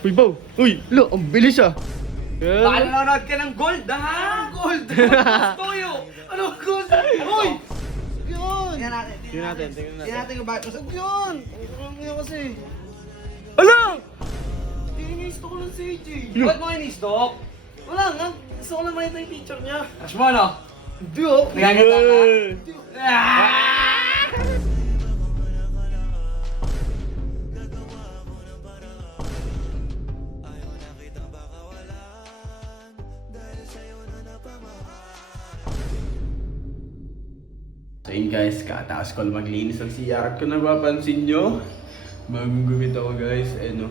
Uy, Bow! Uy! Lo, ang bilis ah! Baka nanonood ka ng gold, ha? Gold! Toyo! Ano gold? Uy! Yun! Tingnan natin. Tingnan natin, tingnan natin. Tingnan natin kung bakit masag Yun! Ang yun kasi. Ala! Iniisto ko lang si AJ. Ba't mo ini-stock? Wala nga. Gusto ko lang makita yung picture niya. Crush mo, ano? Hindi oh. Nagaganda ka? Hindi oh. So yun guys, kataas ko lang maglinis ng CR ko, napapansin nyo. Bagong gumit ako guys, no.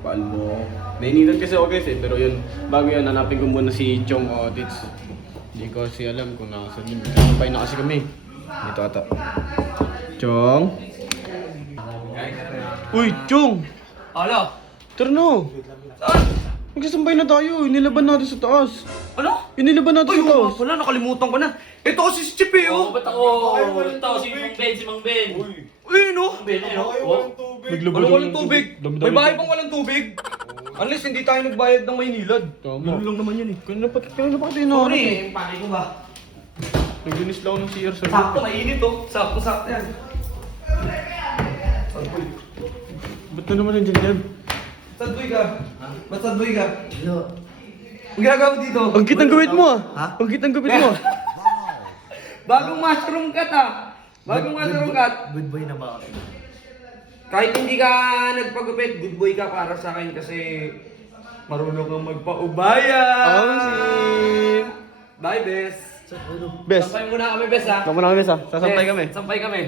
Palmo. Nainitan kasi ako guys pero yun, bago yan, hanapin ko muna si Chong Audits. Hindi ko kasi alam kung nakasan yun. Sampay na kasi kami. Dito ata. Chong? Uy, Chong! Alo? Tara na! Saan? Magsasampay na tayo, inilaban natin sa taas. Ano? Inilaban natin Ay, sa taas. wala, nakalimutan ko na. Ito kasi si Chip eh, oh. Ba't ako? Ito, si Mang Ben, si Mang Ben. Uy, no? Mang Ben, oh. Walang walang tubig. May bahay pang walang tubig. Unless hindi tayo nagbayad ng Maynilad. Tama. Ganun lang naman yun eh. Kanina pa kayo na. Sorry, yung pake ko ba? Naglinis lang ako ng CR sa Sakto, mainit oh. Sakto yan. Ba't na naman nandiyan yan? Sadboy ka. Ba't sadboy ka? Ang ginagawa mo dito? Ang kitang gawin mo ah! Ha? Ang kitang gawin mo ah! Bagong mushroom cut ah. Bagong mushroom cut. Good boy na ba ako? Kahit hindi ka nagpagupit, good boy ka para sa akin kasi marunong kang magpaubaya. Awesome! Bye, Bes. Bes! Sampay muna kami, Bes ha. Kamo na kami bes ah. Sasampay Bes, kami. Sampay kami.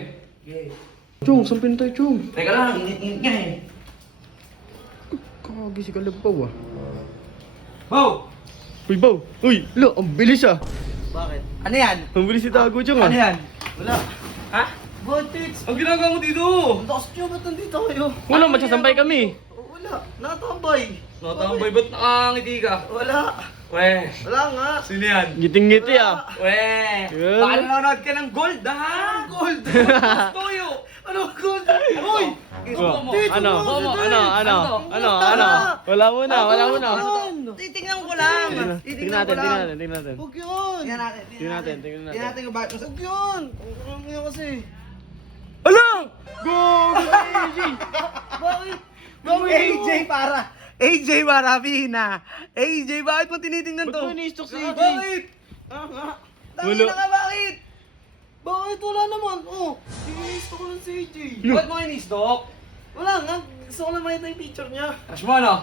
Chong, sampay na tayo Chong. Teka lang, init nga eh. Kagi si Kalabaw ah. Wow! Uy, Baw! Uy! Lo, ang bilis ah! Bakit? Ano yan? Ang bilis si Tago Chong ah! Ano yan? Wala. Ha? Bakit? Ang ginagawa mo dito? Ang lakas niyo, ba't nandito kayo? Wala, magsasampay kami! Wala. Nakatambay. Nakatambay, ba't nakangiti ka? Wala. Weh, Wala nga. sino yan? Ngiting-ngiti ah! Weh, Yun. baka nanonood ka ng gold, ha? Gold. Toyo! Ano gold? Uy! Oh, mo. ano? Ano? Wala muna, wala muna! Titingnan ko lang. Tingnan natin, tingnan natin, tingnan natin. Huwag yun. Tingnan natin. Tingnan natin, tingnan natin. Tingnan natin kung bakit masag. Huwag yun. Ang yun kasi. Ala! Go! AJ! Bakit? AJ para. AJ para, Pina. AJ, bakit mo tinitingnan Ba't to? mo ini-stock si AJ? Bakit? Nga. Tangin na ka, bakit? Bakit? Wala naman. Oh, iniisto ko lang si AJ. Bakit mo ini-stock? Wala nga. Gusto ko lang makita yung picture niya. Crush mo, ano?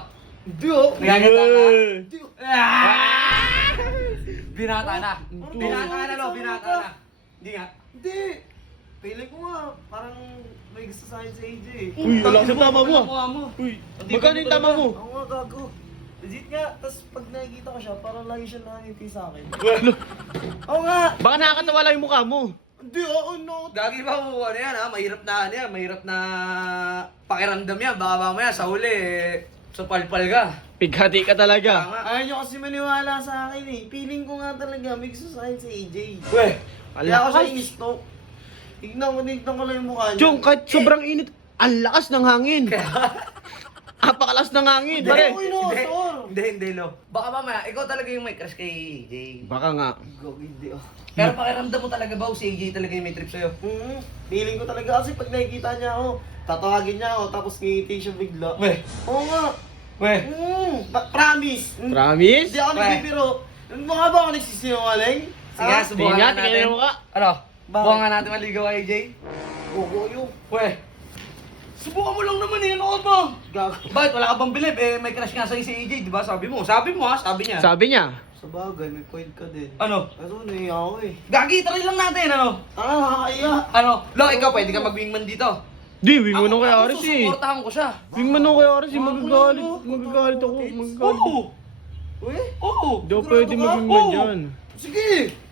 Hindi oh. Nagaganda ka? Hindi oh. Binata na. Binata na, no? Binata na. Hindi nga. Hindi. Feeling ko nga, parang may gusto sa akin si AJ. Uy, wala sa tama mo ah! Mukha mo. Uy, magkano yung tama mo? Ako nga gago. Legit nga, tapos pag nakikita ko siya, parang lagi siya nakangiti sa akin. Ano? Oo nga! Baka nakakatawa lang yung mukha mo. Hindi ako, no. Gagi ba mo ano yan ha? Mahirap na ano yan, mahirap na pakiramdam yan. Baka mamaya sa huli sa palpal ka. Pighati ka talaga. Tama. Ayaw niyo kasi maniwala sa akin eh. Feeling ko nga talaga, may gusto sa akin si AJ. Weh, Kaya ako siya Alakas. in-stalk. Tignan ko lang yung mukha niya. Chong, kahit sobrang init, ang lakas ng hangin. Apakalas ng hangin, pare. Uy, no, sir. Hindi, no. Baka mamaya, ikaw talaga yung may crush kay AJ. Baka nga. Gago, hindi oh. Pero pakiramdam mo talaga ba si AJ talaga yung may trip sa'yo? Feeling ko talaga kasi pag nakikita niya ako, tatawagin niya ako, tapos ngiti siya bigla. Weh, Oo nga. weh. Promise. Promise? Hindi ako nagbibiro. Mukha ba ako nagsisinungaling? Sige, Ha? subukan Tingnan, nga tingnan natin. yung mukha. Ano? Bakit? Subukan nga natin maligaw kay AJ? Oo, yun. Weh. Subukan mo lang naman eh, ano ka ba? Gago. Bakit wala ka bang bilib? Eh, may crush nga sa'yo si AJ, di ba? Sabi mo ha, sabi niya. Sabi niya. Sa bagay, may point ka din. Ano? Kaso naiya ako eh. Gagi, try lang natin, ano? Nakakaiya. Ano? Lo, ikaw pwede ka mag-wingman dito. Di, wingman ako kay Aris eh. Susuportahan ko siya. Wingman ako kay Aris eh. Magagalit. Magagalit ako. Magagalit. Oo. Uy? Oo. Di ako pwede mag-wingman Oo. dyan. Sige!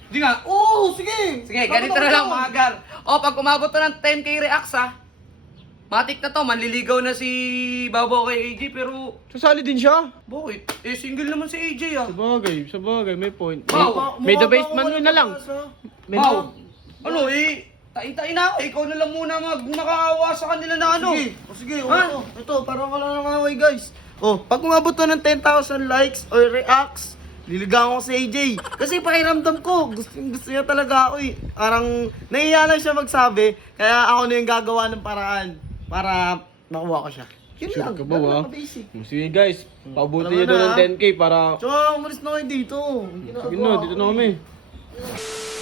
Hindi nga. Oo, sige! Sige, ganito na lang mga gar. O, pag umabot to ng 10k reacts ha, matik na to, manliligaw na si Babaw kay AJ, pero Sasali din siya. bakit? Eh, single naman si AJ ah. Sa bagay, may point. Wow. May the best man na lang. May Wow. Ano eh, tain-tain na ako. Ikaw na lang muna nakakaawa sa kanila na ano. Sige, o sige, Ha? ito, parang wala nang away guys. Oh, pag umabot to ng 10,000 likes or reacts, liligawan ko si AJ. Kasi pakiramdam ko, gusto niya talaga ako eh. Parang nahiya lang siya magsabi, kaya ako na yung gagawa ng paraan para makuha ko siya. Yun Sure lang, ka ba, ganun wa? lang ka-basic. Sige guys, pabuti Alam mo nyo doon na, ng 10k para... Tsaka, umalis na kayo dito. Sige na, dito na kami.